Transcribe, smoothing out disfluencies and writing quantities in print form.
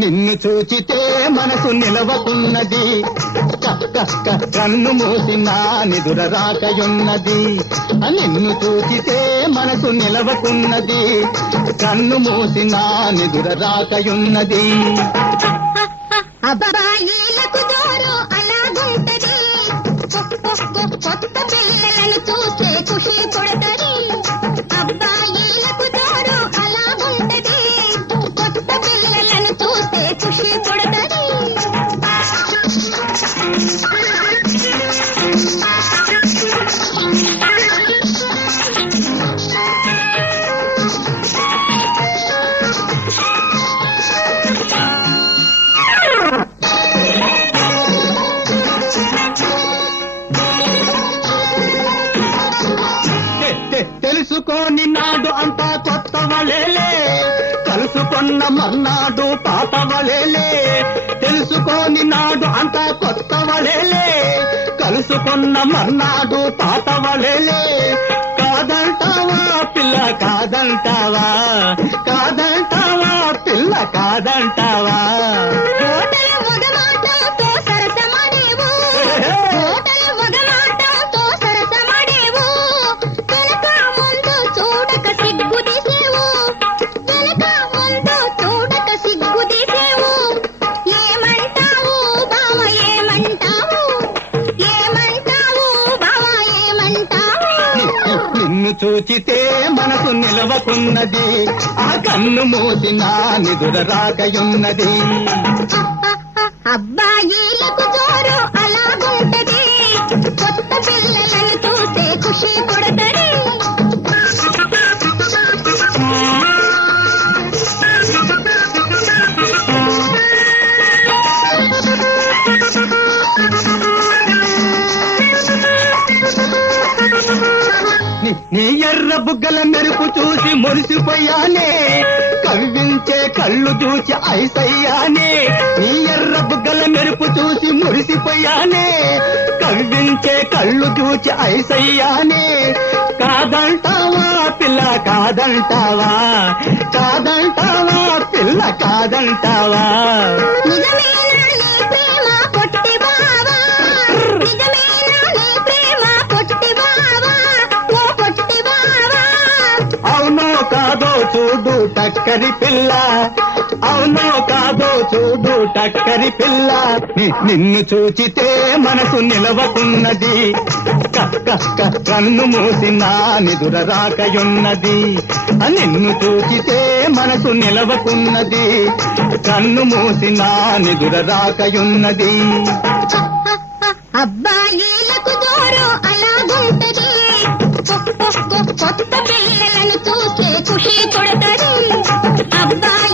నిన్ను చూచితే మనసు నిలవకున్నది, కన్ను మూసి నా నిదుర రాకయున్నది. నిన్ను చూచితే మనసు నిలవకున్నది, కన్ను మూసి నా నిదుర రాకయున్నది. అబ్బాయిలకు జోరు అలాగుంటది, కొత్త పిల్లలను చూస్తే ఖుషి పుడతది. అబ్బాయిలకు జోరు అలాగుంటది, కొత్త పిల్లలను చూస్తే ఖుషి పుడతది. తెలుసుకోని నాడు అంతా కొత్త వలేలే, కలుసుకున్న మర్నాడు పాత వలేలే. తెలుసుకోని నాడు అంతా కొత్త వలేలే, కలుసుకున్న మర్నాడు పాత వలేలే. కాదంటావా పిల్ల కాదంటావా, కాదంటావా పిల్ల కాదంటావా. నిన్ను చూచితే మనసు నిలవకున్నది, ఆ కన్ను మూసి నా నిదుర రాకయున్నది. అబ్బాయిలకు జోరు అలాగుంటది, కొత్త పిల్లలను చూస్తే ఖుషి పుడతది. నీ ఎర్ర బుగ్గల మెరుపు చూసి మురిసిపోయానే, కవ్వించే కళ్ళు చూసి ఐసయ్యానే. నీ ఎర్ర బుగ్గల మెరుపు చూసి మురిసిపోయానే, కవ్వించే కళ్ళు చూసి ఐసయ్యానే. కాదంటావా పిల్ల కాదంటావా, కాదంటావా పిల్ల కాదంటావా. అవునో కాదో చూడు టక్కరి పిల్ల, అవునో కాదో చూడు టక్కరి పిల్ల. నిన్ను చూచితే మనసు నిలవకున్నది, కన్ను మూసి నా నిదుర రాకయున్నది. నిన్ను చూచితే మనసు నిలవకున్నది, కన్ను మూసి నా నిదుర రాకయున్నది. అబ్బాయిలకు జోరు అలాగుంటది, కొత్త పిల్లలను చూస్తే ఖుషి పుడతది. అబ్బాయి